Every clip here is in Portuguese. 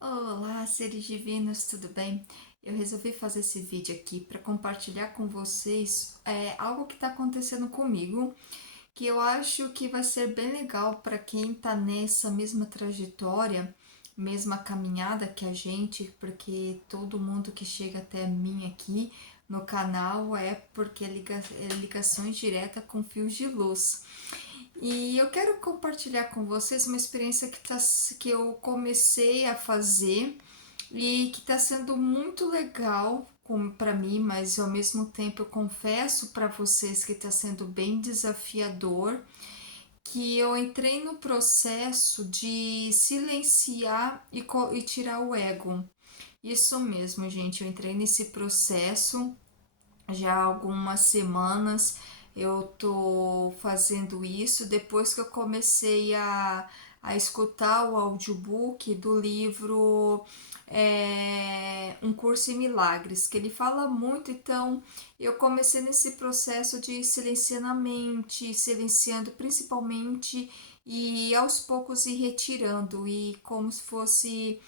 Olá, seres divinos, tudo bem? Eu resolvi fazer esse vídeo aqui para compartilhar com vocês algo que está acontecendo comigo, que eu acho que vai ser bem legal para quem está nessa mesma trajetória, mesma caminhada que a gente, porque todo mundo que chega até mim aqui no canal é porque é ligações diretas com fios de luz. E eu quero compartilhar com vocês uma experiência que eu comecei a fazer e que está sendo muito legal para mim, mas ao mesmo tempo eu confesso para vocês que está sendo bem desafiador, que eu entrei no processo de silenciar e tirar o ego. Isso mesmo, gente, eu entrei nesse processo já há algumas semanas. Eu tô fazendo isso depois que eu comecei a escutar o audiobook do livro Um Curso em Milagres, que ele fala muito. Então eu comecei nesse processo de silenciando a mente, silenciando principalmente, e aos poucos ir retirando, e como se fosse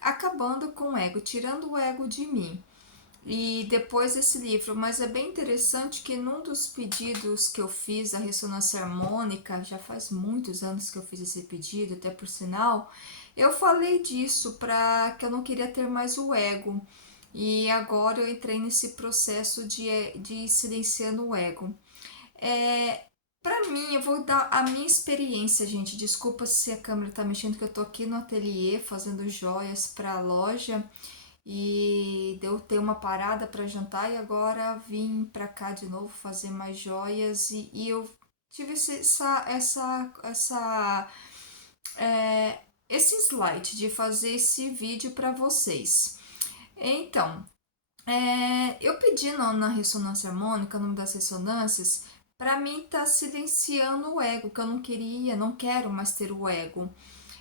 acabando com o ego, tirando o ego de mim. E depois esse livro, mas é bem interessante que num dos pedidos que eu fiz da ressonância harmônica, já faz muitos anos que eu fiz esse pedido, até por sinal, eu falei disso para que eu não queria ter mais o ego. E agora eu entrei nesse processo de ir silenciando o ego. É, para mim, eu vou dar a minha experiência, gente. Desculpa se a câmera tá mexendo, que eu tô aqui no ateliê fazendo joias para a loja e deu ter uma parada para jantar e agora vim para cá de novo fazer mais joias e eu tive esse slide de fazer esse vídeo para vocês. Então, eu pedi na ressonância harmônica, no nome das ressonâncias, para mim tá silenciando o ego, que eu não queria, não quero mais ter o ego.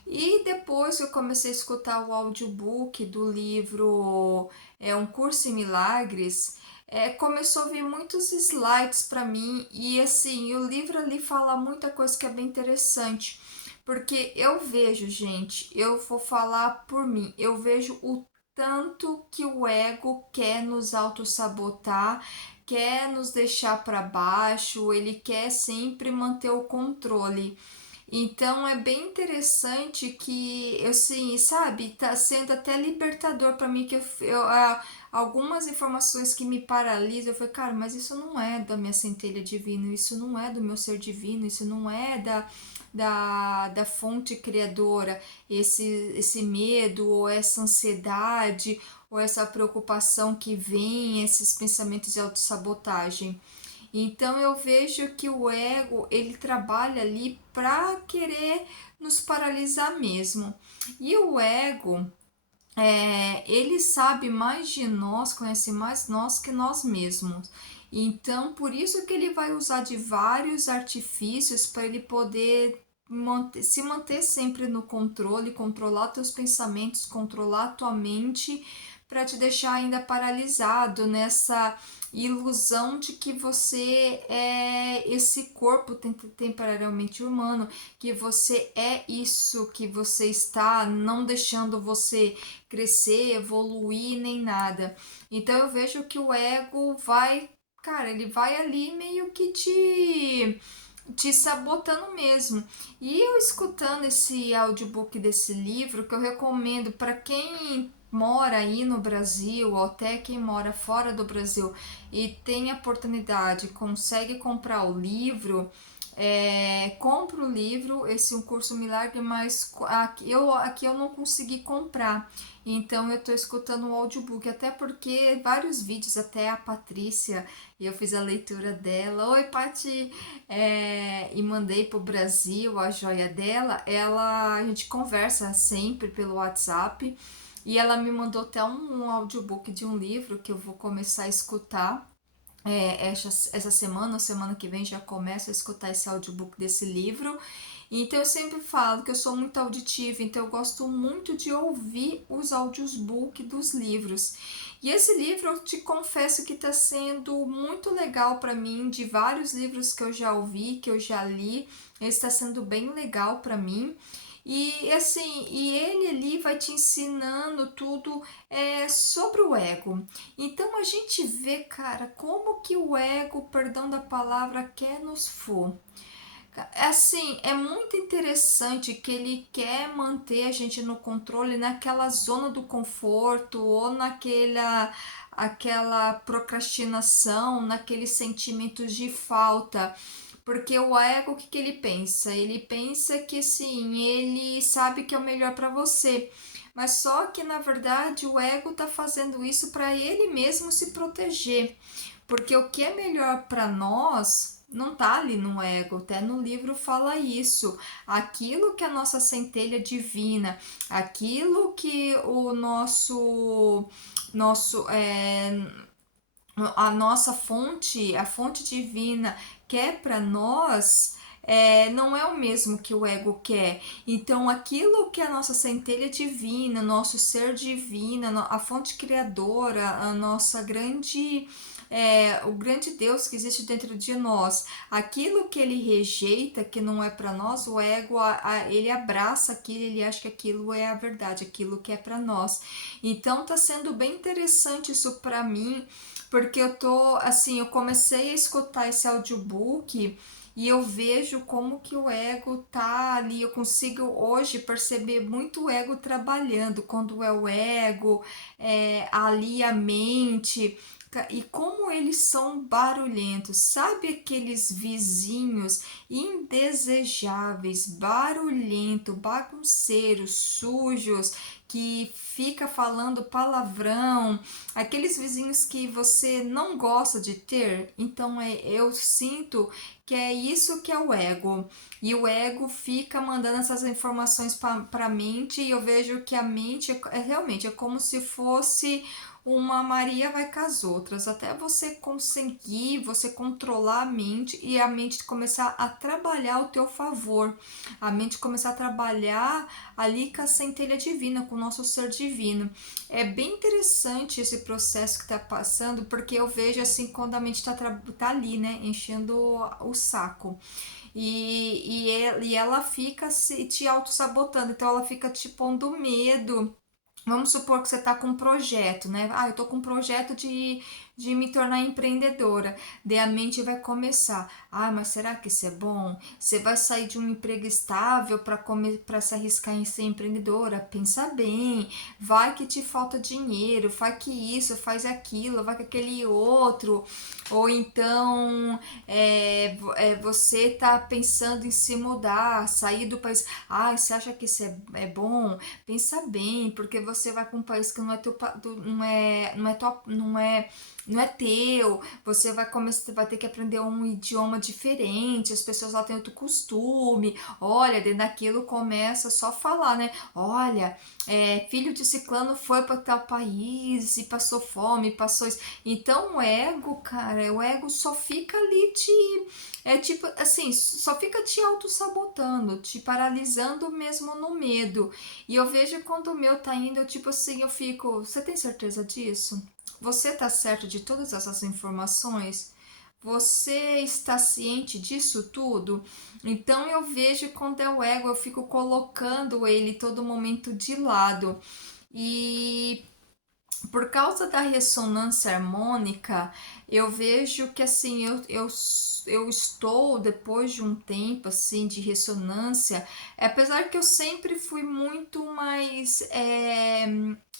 E depois que eu comecei a escutar o audiobook do livro Um Curso em Milagres, começou a vir muitos slides para mim e assim, o livro ali fala muita coisa que é bem interessante, porque eu vejo, gente, eu vou falar por mim, eu vejo o tanto que o ego quer nos autossabotar, quer nos deixar para baixo, ele quer sempre manter o controle. Então é bem interessante que eu sim, sabe, tá sendo até libertador para mim que algumas informações que me paralisam, eu falei, cara, mas isso não é da minha centelha divina, isso não é do meu ser divino, isso não é da fonte criadora, esse medo ou essa ansiedade ou essa preocupação que vem, esses pensamentos de autossabotagem. Então eu vejo que o ego ele trabalha ali para querer nos paralisar mesmo. E o ego ele sabe mais de nós, conhece mais nós que nós mesmos. Então por isso que ele vai usar de vários artifícios para ele poder se manter sempre no controle, controlar teus pensamentos, controlar tua mente, para te deixar ainda paralisado nessa ilusão de que você é esse corpo temporariamente humano, que você é isso que você está, não deixando você crescer, evoluir nem nada. Então eu vejo que o ego vai, cara, ele vai ali meio que te sabotando mesmo. E eu escutando esse audiobook desse livro, que eu recomendo para quem mora aí no Brasil, ou até quem mora fora do Brasil e tem a oportunidade, consegue comprar o livro, compra o livro, esse Um Curso Milagre, mas aqui eu não consegui comprar. Então eu tô escutando o audiobook, até porque vários vídeos, até a Patrícia, e eu fiz a leitura dela. Oi, Pati! E mandei pro Brasil a joia dela. A gente conversa sempre pelo WhatsApp. E ela me mandou até um audiobook de um livro que eu vou começar a escutar essa semana, ou semana que vem já começo a escutar esse audiobook desse livro. Então eu sempre falo que eu sou muito auditiva, então eu gosto muito de ouvir os audiobook dos livros. E esse livro eu te confesso que está sendo muito legal para mim, de vários livros que eu já ouvi, que eu já li, ele está sendo bem legal para mim. E assim, e ele ali vai te ensinando tudo sobre o ego. Então a gente vê, cara, como que o ego, perdão da palavra, quer nos for. Assim, é muito interessante que ele quer manter a gente no controle naquela zona do conforto ou aquela procrastinação, naqueles sentimentos de falta. Porque o ego, o que, que ele pensa? Ele pensa que sim, ele sabe que é o melhor para você. Mas só que na verdade o ego tá fazendo isso para ele mesmo se proteger. Porque o que é melhor para nós não tá ali no ego, até no livro fala isso. Aquilo que a nossa centelha divina, aquilo que o nosso a nossa fonte, a fonte divina quer para nós, não é o mesmo que o ego quer. Então, aquilo que a nossa centelha divina, nosso ser divino, a fonte criadora, a nossa grande o grande Deus que existe dentro de nós, aquilo que ele rejeita, que não é para nós, o ego, ele abraça aquilo, ele acha que aquilo é a verdade, aquilo que é para nós. Então tá sendo bem interessante isso para mim, porque eu tô assim, eu comecei a escutar esse audiobook e eu vejo como que o ego tá ali, eu consigo hoje perceber muito o ego trabalhando, quando é o ego, ali a mente, e como eles são barulhentos, sabe aqueles vizinhos indesejáveis, barulhento, bagunceiros, sujos, que fica falando palavrão, aqueles vizinhos que você não gosta de ter. Então eu sinto que é isso que é o ego. E o ego fica mandando essas informações para a mente, e eu vejo que a mente realmente é como se fosse uma Maria vai com as outras, até você conseguir, você controlar a mente e a mente começar a trabalhar ao teu favor, a mente começar a trabalhar ali com a centelha divina, com o nosso ser divino. É bem interessante esse processo que está passando, porque eu vejo assim quando a mente tá ali, né, enchendo o saco. E ela fica te auto-sabotando, então ela fica te pondo medo. Vamos supor que você está com um projeto, né? Ah, eu estou com um projeto de me tornar empreendedora. Daí a mente vai começar. Ah, mas será que isso é bom? Você vai sair de um emprego estável para se arriscar em ser empreendedora? Pensa bem. Vai que te falta dinheiro, faz que isso, faz aquilo, vai que aquele outro. Ou então você está pensando em se mudar, sair do país. Ah, você acha que isso é bom? Pensa bem, porque você vai para um país que não é teu, não é teu, você vai começar, vai ter que aprender um idioma diferente, as pessoas lá têm outro costume. Olha, dentro daquilo começa só a falar, né? Olha, filho de ciclano foi para tal país e passou fome, passou isso. Então o ego, cara, o ego só fica ali tipo assim, só fica te auto-sabotando, te paralisando mesmo no medo. E eu vejo quando o meu tá indo, eu tipo assim, eu fico, você tem certeza disso? Você tá certo de todas essas informações? Você está ciente disso tudo? Então eu vejo quando é o ego, eu fico colocando ele todo momento de lado. E por causa da ressonância harmônica, eu vejo que assim, eu estou, depois de um tempo assim de ressonância, apesar que eu sempre fui muito mais,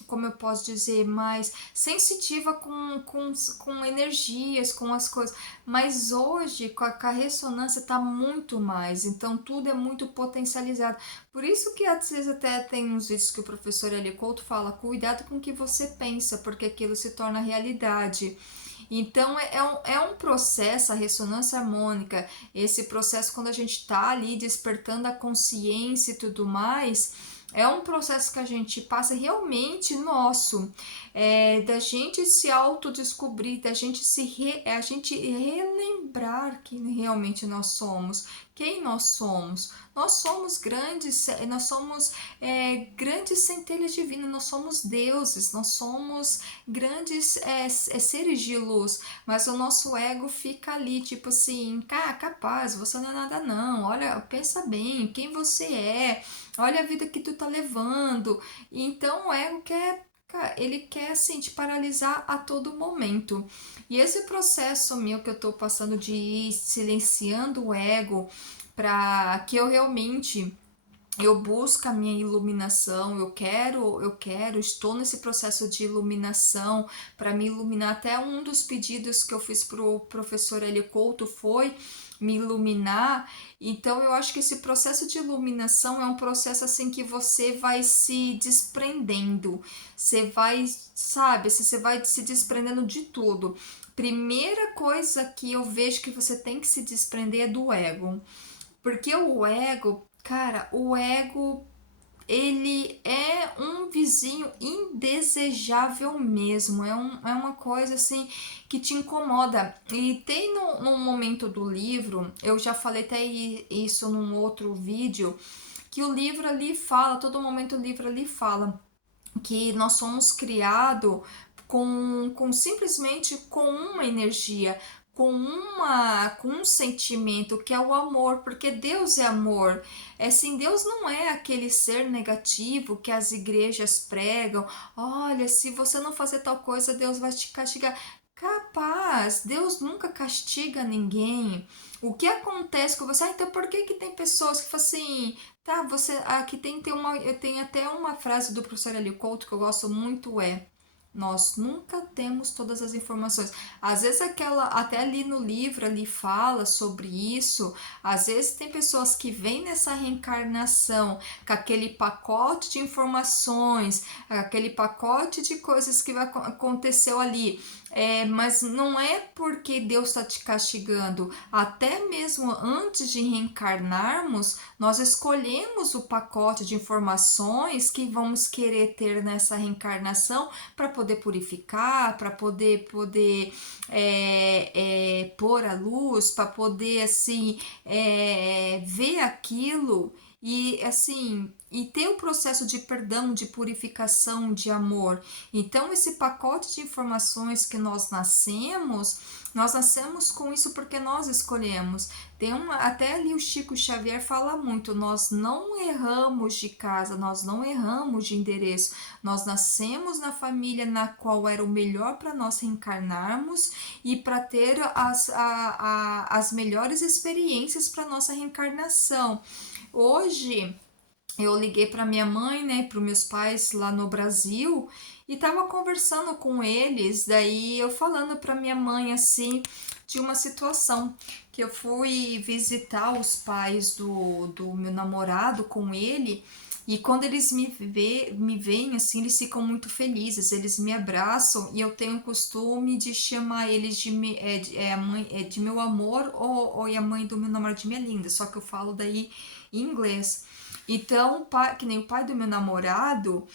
como eu posso dizer, mais sensitiva com energias, com as coisas, mas hoje com a ressonância tá muito mais, então tudo é muito potencializado. Por isso que às vezes até tem uns vídeos que o professor Eli Couto fala, cuidado com o que você pensa, porque aquilo se torna realidade. Então é um processo, a ressonância harmônica, esse processo quando a gente está ali despertando a consciência e tudo mais, é um processo que a gente passa realmente nosso, da gente se autodescobrir, da gente a gente relembrar quem realmente nós somos, quem nós somos. Nós somos grandes, nós somos grandes centelhas divinas, nós somos deuses, nós somos grandes seres de luz, mas o nosso ego fica ali, tipo assim, capaz, você não é nada não, olha, pensa bem, quem você é, olha a vida que tu tá levando. Então o ego quer, ele quer assim te paralisar a todo momento. E esse processo meu que eu tô passando de ir silenciando o ego para que eu realmente eu busco a minha iluminação, estou nesse processo de iluminação para me iluminar. Até um dos pedidos que eu fiz pro professor Eli Couto foi me iluminar. Então eu acho que esse processo de iluminação é um processo assim que você vai se desprendendo, você vai, sabe, você vai se desprendendo de tudo. Primeira coisa que eu vejo que você tem que se desprender é do ego. Porque o ego, cara, o ego, ele é um vizinho indesejável mesmo. É uma coisa assim que te incomoda. E tem num momento do livro, eu já falei até isso num outro vídeo, que o livro ali fala, todo momento o livro ali fala que nós somos criados com simplesmente com uma energia, com um sentimento que é o amor, porque Deus é amor. É assim, Deus não é aquele ser negativo que as igrejas pregam. Olha, se você não fazer tal coisa, Deus vai te castigar. Capaz, Deus nunca castiga ninguém. O que acontece com você? Ah, então por que que tem pessoas que falam assim, tá, você aqui tem uma, eu tenho até uma frase do professor Eli Couto que eu gosto muito, nós nunca temos todas as informações. Às vezes aquela, até ali no livro ali fala sobre isso. Às vezes tem pessoas que vêm nessa reencarnação com aquele pacote de informações, aquele pacote de coisas que aconteceu ali. Mas não é porque Deus está te castigando. Até mesmo antes de reencarnarmos, nós escolhemos o pacote de informações que vamos querer ter nessa reencarnação para poder purificar, para poder pôr a luz, para poder assim ver aquilo e assim e ter o processo de perdão, de purificação, de amor. Então esse pacote de informações que nós nascemos com isso porque nós escolhemos. Tem uma, até ali o Chico Xavier fala muito, nós não erramos de casa, nós não erramos de endereço, nós nascemos na família na qual era o melhor para nós reencarnarmos e para ter as melhores experiências para nossa reencarnação. Hoje eu liguei para minha mãe, né, para os meus pais lá no Brasil e tava conversando com eles, daí eu falando para minha mãe assim de uma situação que eu fui visitar os pais do meu namorado com ele e quando eles me veem assim, eles ficam muito felizes, eles me abraçam e eu tenho o costume de chamar eles a mãe, de meu amor ou a mãe do meu namorado de minha linda, só que eu falo daí em inglês. Então, que nem o pai do meu namorado,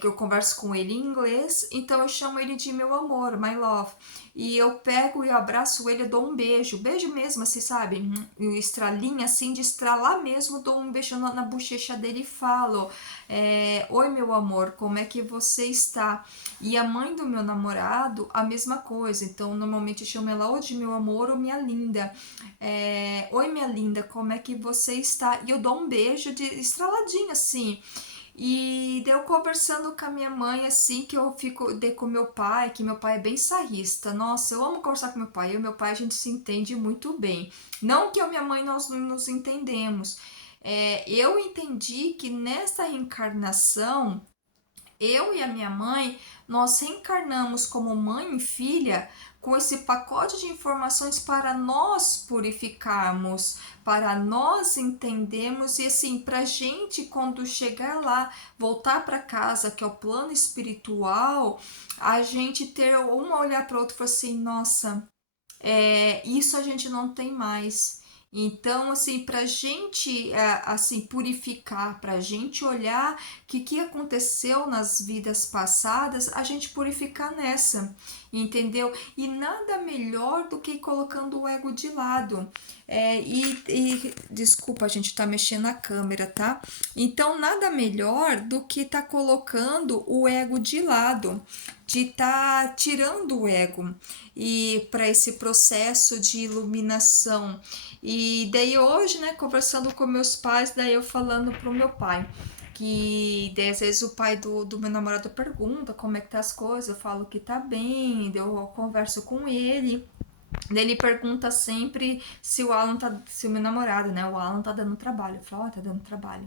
que eu converso com ele em inglês, então eu chamo ele de meu amor, my love. E eu pego e abraço ele, eu dou um beijo mesmo, assim, sabe? Estralinha, assim, de estralar mesmo, dou um beijo na bochecha dele e falo: oi, meu amor, como é que você está? E a mãe do meu namorado, a mesma coisa. Então, normalmente eu chamo ela ou de meu amor ou minha linda. Oi, minha linda, como é que você está? E eu dou um beijo de estraladinho, assim. E deu conversando com a minha mãe, assim, que eu fico com meu pai, que meu pai é bem sarrista. Nossa, eu amo conversar com meu pai. Eu e meu pai, a gente se entende muito bem. Não que eu e minha mãe nós não nos entendemos. Eu entendi que nessa reencarnação, eu e a minha mãe, nós reencarnamos como mãe e filha com esse pacote de informações para nós purificarmos, para nós entendermos e assim, para gente quando chegar lá, voltar para casa, que é o plano espiritual, a gente ter uma olhar para o outro e falar assim, nossa, isso a gente não tem mais. Então, assim, para gente assim purificar, para gente olhar o que aconteceu nas vidas passadas, a gente purificar nessa, entendeu? E nada melhor do que colocando o ego de lado. Desculpa, a gente tá mexendo na câmera, tá? Então, nada melhor do que tá colocando o ego de lado, de tá tirando o ego e para esse processo de iluminação. E daí hoje, né, conversando com meus pais, daí eu falando pro meu pai que daí, às vezes o pai do meu namorado pergunta como é que tá as coisas, eu falo que tá bem, daí eu converso com ele. Daí ele pergunta sempre se o Alan tá, se o meu namorado, né, o Alan tá dando trabalho. Eu falo, ó, tá dando trabalho.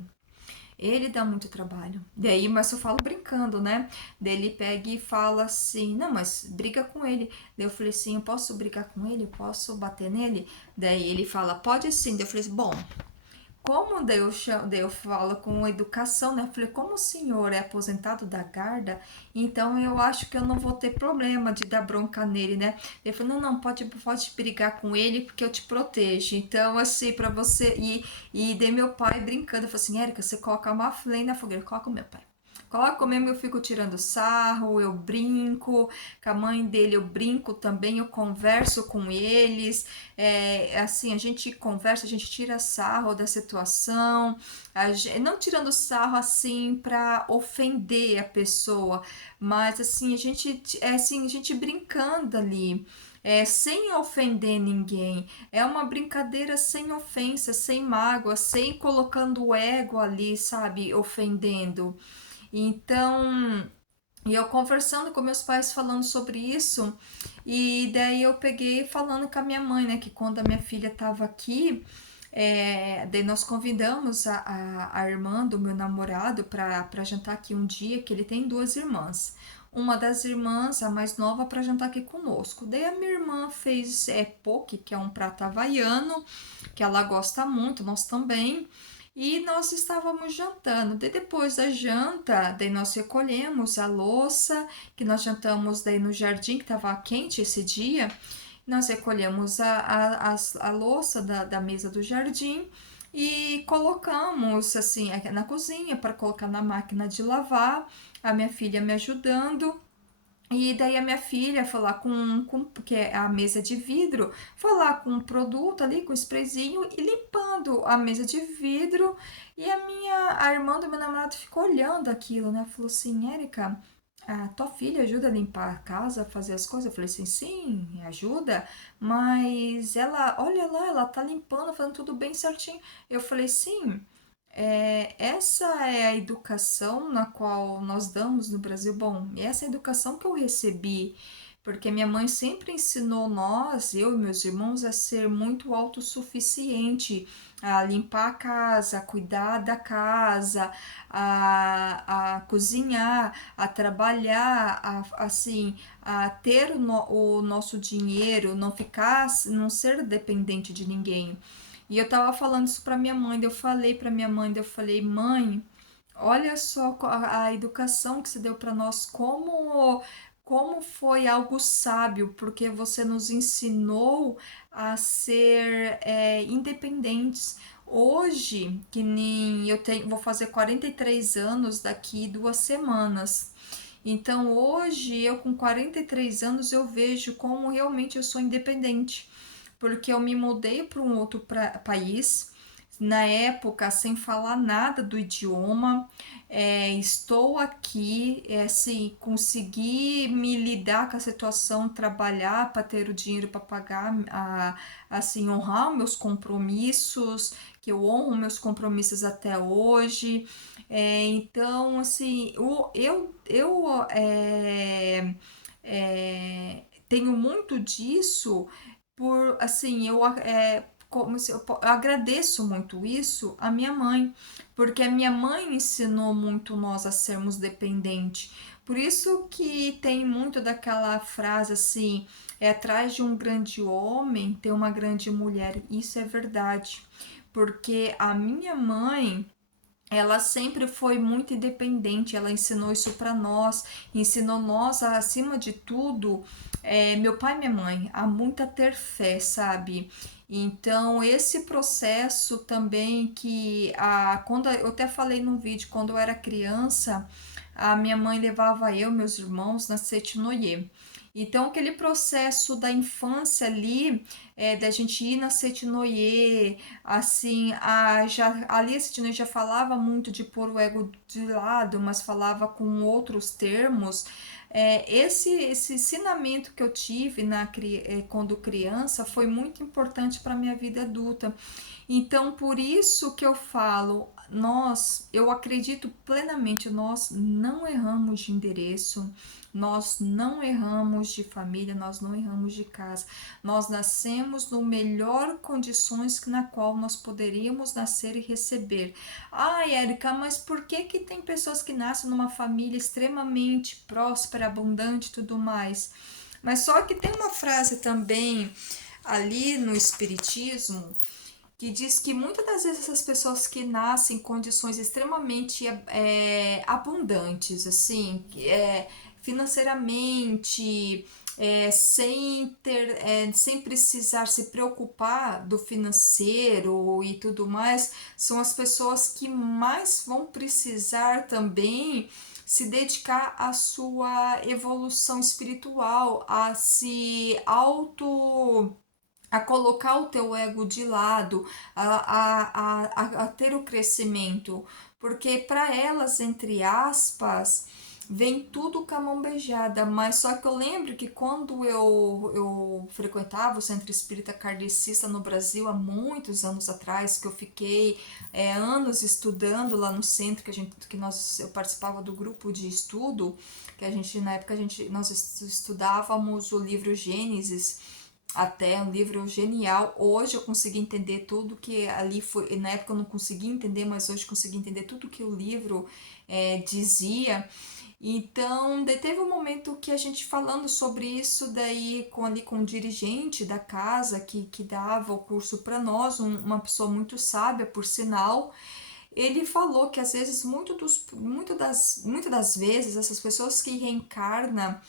Ele dá muito trabalho. Daí, mas eu falo brincando, né? Daí ele pega e fala assim, não, mas briga com ele. Daí eu falei assim, eu posso brigar com ele? Eu posso bater nele? Daí ele fala, pode sim. Daí eu falei assim, bom, como daí eu falo com educação, né? Eu falei, como o senhor é aposentado da guarda, então eu acho que eu não vou ter problema de dar bronca nele, né? Ele falou, não, não, pode brigar com ele porque eu te protejo. Então, assim, pra você. E daí meu pai brincando, eu falei assim, Érica, você coloca uma lenha na fogueira, coloca o meu pai. Coloco mesmo, eu fico tirando sarro, eu brinco, com a mãe dele eu brinco também, eu converso com eles, assim, a gente conversa, a gente tira sarro da situação, não tirando sarro assim pra ofender a pessoa, mas assim, a gente brincando ali. Sem ofender ninguém, é uma brincadeira sem ofensa, sem mágoa, sem colocando o ego ali, sabe, ofendendo. Então, e eu conversando com meus pais falando sobre isso, e daí eu peguei falando com a minha mãe, né, que quando a minha filha estava aqui, daí nós convidamos a irmã do meu namorado para jantar aqui um dia, que ele tem duas irmãs. Uma das irmãs, a mais nova, para jantar aqui conosco. Daí a minha irmã fez poke, que é um prato havaiano, que ela gosta muito, nós também. E nós estávamos jantando. Daí depois da janta, daí nós recolhemos a louça, que nós jantamos daí no jardim, que estava quente esse dia. Nós recolhemos a louça da mesa do jardim e colocamos assim na cozinha para colocar na máquina de lavar. A minha filha me ajudando. E daí a minha filha foi lá que é a mesa de vidro, foi lá com um produto ali, com um sprayzinho e limpando a mesa de vidro. E a irmã do meu namorado ficou olhando aquilo, né? Falou assim, Érica, a tua filha ajuda a limpar a casa, a fazer as coisas? Eu falei assim, sim, ajuda, mas ela, olha lá, ela tá limpando, fazendo tudo bem certinho. Eu falei, sim. Essa é a educação na qual nós damos no Brasil. Bom, essa é a educação que eu recebi, porque minha mãe sempre ensinou nós, eu e meus irmãos, a ser muito autossuficiente, a limpar a casa, a cuidar da casa, a cozinhar, a trabalhar, assim, a ter o nosso dinheiro, não ficar, não ser dependente de ninguém. E eu tava falando isso pra minha mãe, daí eu falei pra minha mãe, daí eu falei, mãe, olha só a educação que você deu pra nós, como foi algo sábio, porque você nos ensinou a ser independentes. Hoje, que nem eu tenho, vou fazer 43 anos daqui 2 semanas. Então, hoje, eu com 43 anos, eu vejo como realmente eu sou independente, porque eu me mudei para um outro país, na época sem falar nada do idioma. Estou aqui, assim, consegui me lidar com a situação, trabalhar para ter o dinheiro para pagar, assim, honrar meus compromissos, que eu honro meus compromissos até hoje. Então, assim, tenho muito disso por assim, como se eu agradeço muito isso à minha mãe, porque a minha mãe ensinou muito nós a sermos dependentes. Por isso que tem muito daquela frase assim, atrás de um grande homem tem uma grande mulher. Isso é verdade, porque a minha mãe, ela sempre foi muito independente, ela ensinou isso para nós, ensinou nós, acima de tudo, meu pai e minha mãe, a muito a ter fé, sabe? Então, esse processo também quando eu até falei num vídeo, quando eu era criança, a minha mãe levava eu e meus irmãos na Setinoye. Então, aquele processo da infância ali, da gente ir na Setinoye, assim, ali a Setinoye já falava muito de pôr o ego de lado, mas falava com outros termos. Esse ensinamento que eu tive quando criança foi muito importante para a minha vida adulta. Então, por isso que eu falo, eu acredito plenamente, nós não erramos de endereço, nós não erramos de família, nós não erramos de casa. Nós nascemos no melhor condições na qual nós poderíamos nascer e receber. Érica, mas por que que tem pessoas que nascem numa família extremamente próspera, abundante e tudo mais? Mas só que tem uma frase também ali no Espiritismo que diz que muitas das vezes essas pessoas que nascem em condições extremamente abundantes, assim, financeiramente, sem precisar se preocupar do financeiro e tudo mais, são as pessoas que mais vão precisar também se dedicar à sua evolução espiritual, a colocar o teu ego de lado, a ter o crescimento, porque para elas, entre aspas, vem tudo com a mão beijada, mas só que eu lembro que quando eu frequentava o Centro Espírita Kardecista no Brasil, há muitos anos atrás, que eu fiquei anos estudando lá no centro, eu participava do grupo de estudo, que na época nós estudávamos o livro Gênesis, até um livro genial. Hoje eu consegui entender tudo que ali foi. Na época eu não conseguia entender, mas hoje consegui entender tudo que o livro dizia. Então, daí teve um momento que a gente falando sobre isso daí com o dirigente da casa que dava o curso para nós, uma pessoa muito sábia, por sinal. Ele falou que às vezes, muitas das vezes, essas pessoas que reencarnam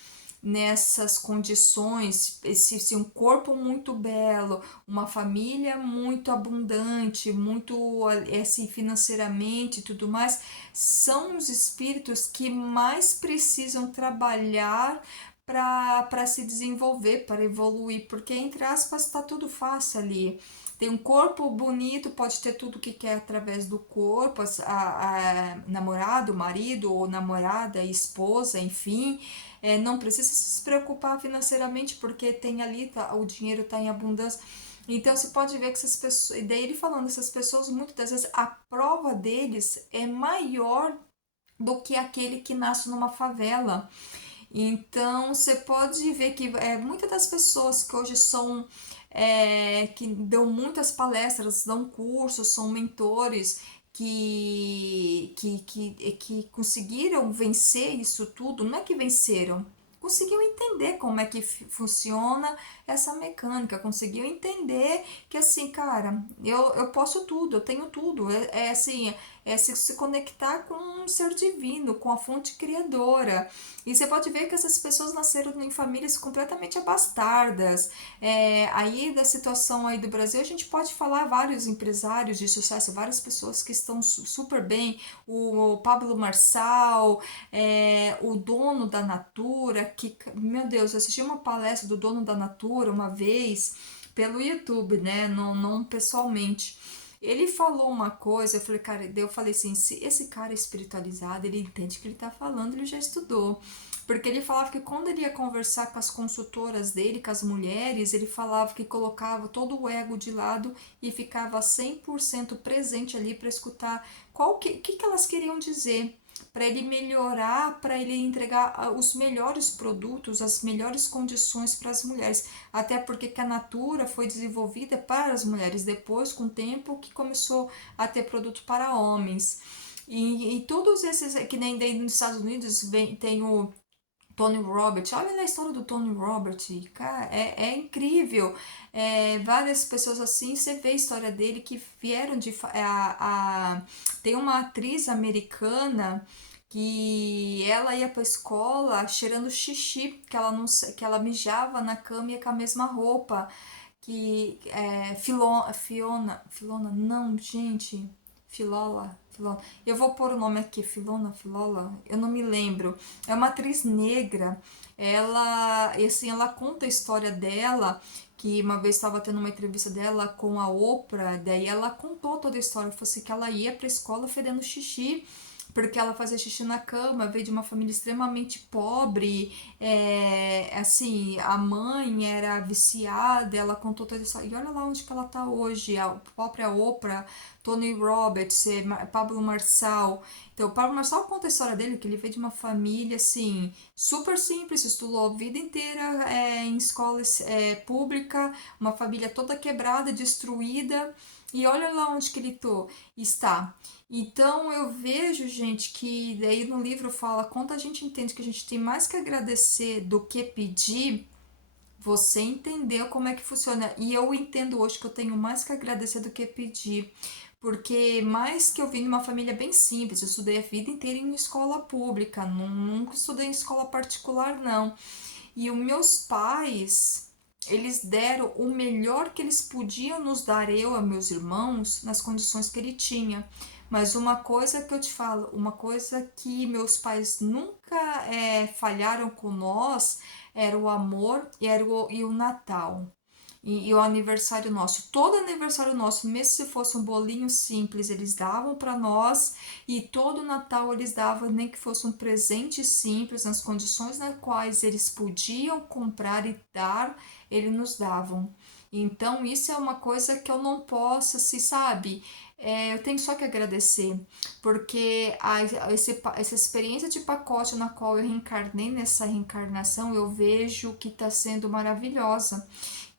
nessas condições, se um corpo muito belo, uma família muito abundante, muito assim, financeiramente e tudo mais, são os espíritos que mais precisam trabalhar para se desenvolver, para evoluir, porque entre aspas está tudo fácil ali. Tem um corpo bonito, pode ter tudo que quer através do corpo, a namorado, marido ou namorada, esposa, enfim. Não precisa se preocupar financeiramente porque tem ali, o dinheiro está em abundância. Então você pode ver que essas pessoas, e daí ele falando, essas pessoas muitas das vezes a prova deles é maior do que aquele que nasce numa favela. Então você pode ver que muitas das pessoas que hoje que dão muitas palestras, dão cursos, são mentores que conseguiram vencer isso tudo, não é que venceram, conseguiu entender como é que funciona essa mecânica, conseguiu entender que assim, cara, eu posso tudo, eu tenho tudo, assim, se conectar com um ser divino, com a fonte criadora. E você pode ver que essas pessoas nasceram em famílias completamente abastardas. Aí da situação aí do Brasil, a gente pode falar vários empresários de sucesso, várias pessoas que estão super bem, o Pablo Marçal, o dono da Natura, que, meu Deus, eu assisti uma palestra do dono da Natura uma vez pelo YouTube, né, não pessoalmente. Ele falou uma coisa, eu falei assim, se esse cara é espiritualizado, ele entende o que ele tá falando, ele já estudou. Porque ele falava que quando ele ia conversar com as consultoras dele, com as mulheres, ele falava que colocava todo o ego de lado e ficava 100% presente ali para escutar que elas queriam dizer, para ele melhorar, para ele entregar os melhores produtos, as melhores condições para as mulheres. Até porque que a Natura foi desenvolvida para as mulheres, depois, com o tempo, que começou a ter produto para homens. E todos esses, que nem nos Estados Unidos, tem o Tony Roberts, olha a história do Tony Roberts, cara, é incrível. Várias pessoas assim, você vê a história dele que vieram tem uma atriz americana que ela ia pra escola cheirando xixi, que ela não que ela mijava na cama e ia com a mesma roupa. Filona, não, gente, Filola, eu vou pôr o nome aqui, Filola, eu não me lembro, é uma atriz negra, ela, assim, ela conta a história dela, que uma vez estava tendo uma entrevista dela com a Oprah, daí ela contou toda a história, falou assim que ela ia pra escola fedendo xixi, porque ela fazia xixi na cama, veio de uma família extremamente pobre, assim, a mãe era viciada, ela contou toda essa... E olha lá onde que ela tá hoje, a própria Oprah, Tony Roberts, Pablo Marçal. Então, o Pablo Marçal conta a história dele, que ele veio de uma família, assim, super simples, estudou a vida inteira em escola pública, uma família toda quebrada, destruída, e olha lá onde que ele está. Então eu vejo, gente, que daí no livro fala, quando a gente entende que a gente tem mais que agradecer do que pedir, você entendeu como é que funciona. E eu entendo hoje que eu tenho mais que agradecer do que pedir. Porque mais que eu vim de uma família bem simples, eu estudei a vida inteira em escola pública, nunca estudei em escola particular, não. E os meus pais, eles deram o melhor que eles podiam nos dar, eu e meus irmãos, nas condições que ele tinha. Mas uma coisa que eu te falo, uma coisa que meus pais nunca falharam com nós, era o amor e o Natal. E o aniversário nosso, todo aniversário nosso, mesmo se fosse um bolinho simples, eles davam para nós, e todo Natal eles davam, nem que fosse um presente simples, nas condições nas quais eles podiam comprar e dar, eles nos davam. Então, isso é uma coisa que eu não posso, se sabe? Eu tenho só que agradecer, porque essa experiência de pacote na qual eu reencarnei nessa reencarnação, eu vejo que está sendo maravilhosa,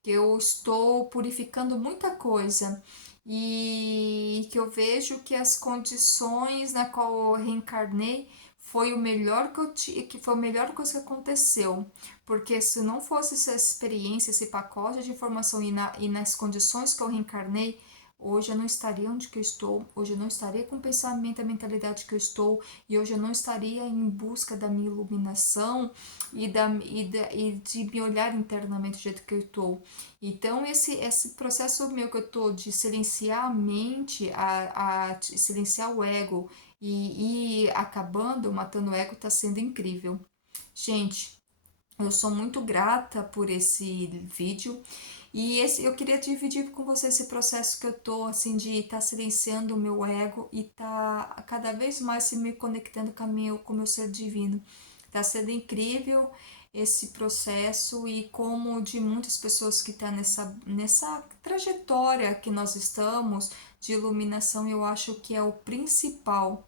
que eu estou purificando muita coisa e que eu vejo que as condições na qual eu reencarnei foi o melhor que foi a melhor coisa que aconteceu, porque se não fosse essa experiência, esse pacote de informação e nas condições que eu reencarnei, hoje eu não estaria onde que eu estou, hoje eu não estaria com o pensamento, a mentalidade que eu estou, e hoje eu não estaria em busca da minha iluminação e de me olhar internamente do jeito que eu estou. Então, esse processo meu que eu estou de silenciar a mente, silenciar o ego e ir acabando, matando o ego, está sendo incrível. Gente, eu sou muito grata por esse vídeo e eu queria dividir com você esse processo que eu tô assim de estar silenciando o meu ego e tá cada vez mais se me conectando com o meu ser divino. Tá sendo incrível esse processo e como de muitas pessoas que estão nessa trajetória que nós estamos de iluminação, eu acho que é o principal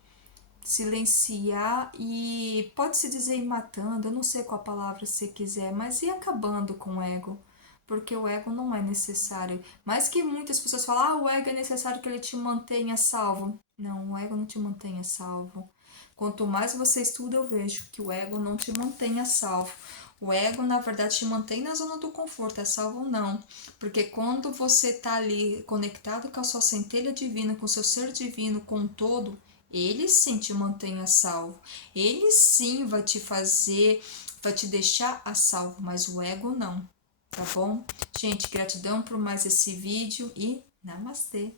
silenciar e pode-se dizer ir matando, eu não sei qual palavra você quiser, mas ir acabando com o ego, porque o ego não é necessário. Mais que muitas pessoas falam, o ego é necessário que ele te mantenha salvo. Não, o ego não te mantenha salvo. Quanto mais você estuda, eu vejo que o ego não te mantenha salvo. O ego, na verdade, te mantém na zona do conforto, é salvo ou não. Porque quando você está ali conectado com a sua centelha divina, com o seu ser divino, com o todo, ele sim te mantém a salvo. Ele sim vai te fazer, vai te deixar a salvo, mas o ego não. Tá bom? Gente, gratidão por mais esse vídeo e namastê!